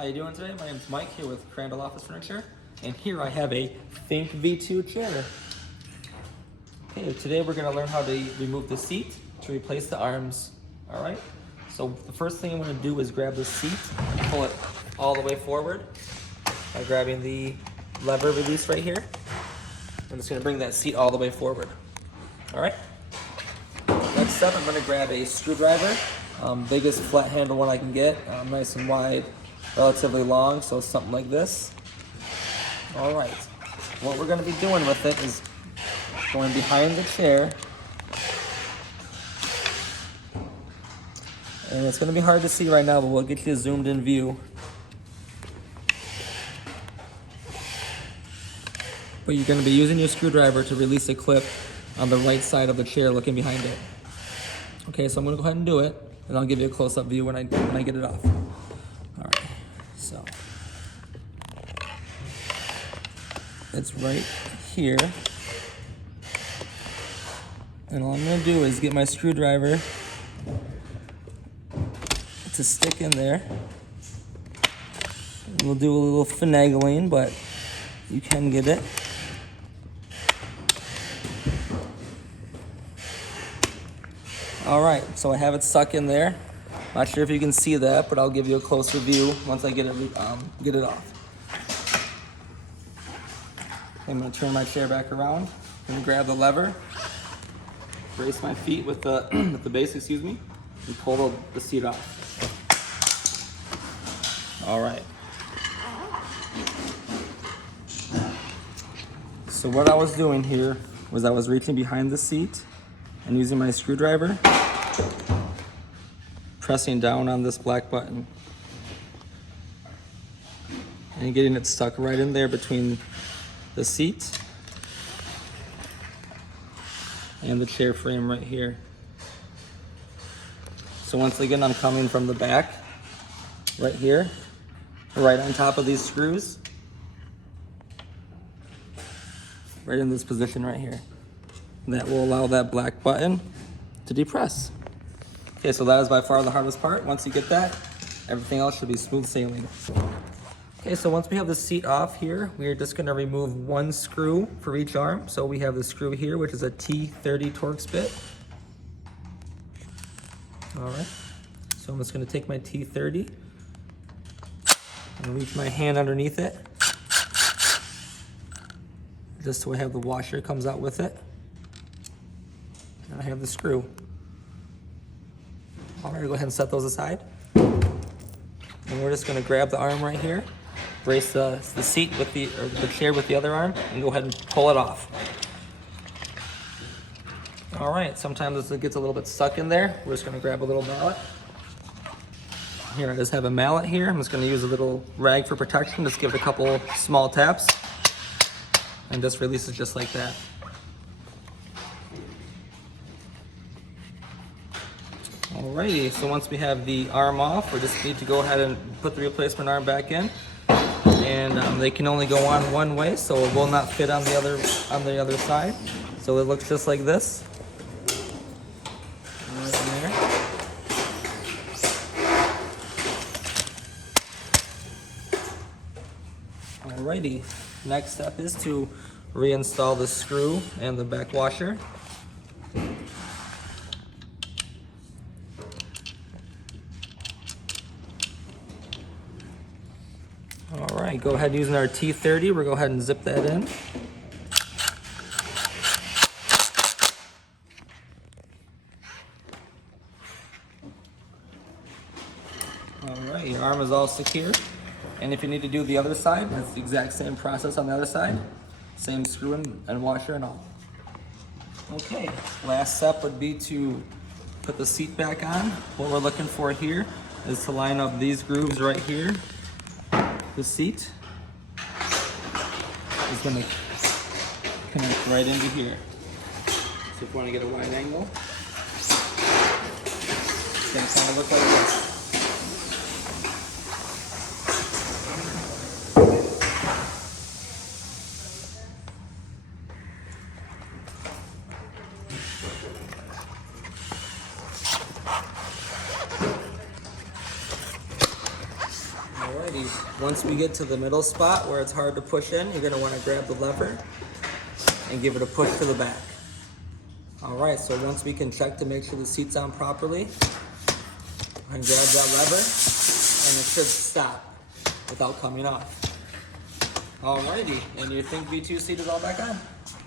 How you doing today? My name's Mike here with Crandall Office Furniture, and here I have a Think V2 chair. Okay, today we're going to learn how to remove the seat to replace the arms. All right. So the first thing I'm going to do is grab the seat, pull it all the way forward by grabbing the lever release right here. I'm just going to bring that seat all the way forward. All right. Next up, I'm going to grab a screwdriver, biggest flat handle one I can get, nice and wide, relatively long, so something like this. All right. What we're going to be doing with it is going behind the chair, and it's going to be hard to see right now, but we'll get you a zoomed in view. But you're going to be using your screwdriver to release a clip on the right side of the chair looking behind it. Okay, so I'm going to go ahead and do it, and I'll give you a close-up view when I get it off. All right, so it's right here. And all I'm going to do is get my screwdriver to stick in there. We'll do a little finagling, but you can get it. All right, so I have it stuck in there. Not sure if you can see that, but I'll give you a closer view once I get it off. I'm going to turn my chair back around. I'm going to grab the lever, brace my feet with the with the base, and pull the seat off. All right. So what I was doing here was I was reaching behind the seat and using my screwdriver, pressing down on this black button and getting it stuck right in there between the seat and the chair frame right here. So once again, I'm coming from the back right here, right on top of these screws, right in this position right here. That will allow that black button to depress. Okay, so that is by far the hardest part. Once you get that, everything else should be smooth sailing. Okay, so once we have the seat off here, we are just going to remove one screw for each arm. So we have the screw here, which is a T30 Torx bit. All right, so I'm just going to take my T30 and reach my hand underneath it, just so I have the washer comes out with it. And I have the screw. All right, go ahead and set those aside. And we're just going to grab the arm right here, brace the seat with the chair with the other arm, and go ahead and pull it off. All right, sometimes it gets a little bit stuck in there. We're just going to grab a little mallet. Here, I just have a mallet here. I'm just going to use a little rag for protection. Just give it a couple small taps, and just release it just like that. Alrighty, so once we have the arm off, we just need to go ahead and put the replacement arm back in. And they can only go on one way, so it will not fit on the other side. So it looks just like this. Right there. Alrighty, next step is to reinstall the screw and the back washer. All right, go ahead using our T30, we'll go ahead and zip that in. All right, your arm is all secure. And if you need to do the other side, that's the exact same process on the other side. Same screw and washer and all. Okay, last step would be to put the seat back on. What we're looking for here is to line up these grooves right here. The seat is going to connect right into here. So if you want to get a wide angle, it's going to kind of look like this. Alrighty, Alrighty, once we get to the middle spot where it's hard to push in, you're gonna wanna grab the lever and give it a push to the back. Alright, so once we can check to make sure the seat's on properly, and grab that lever, and it should stop without coming off. Alrighty, and your Think V2 seat is all back on.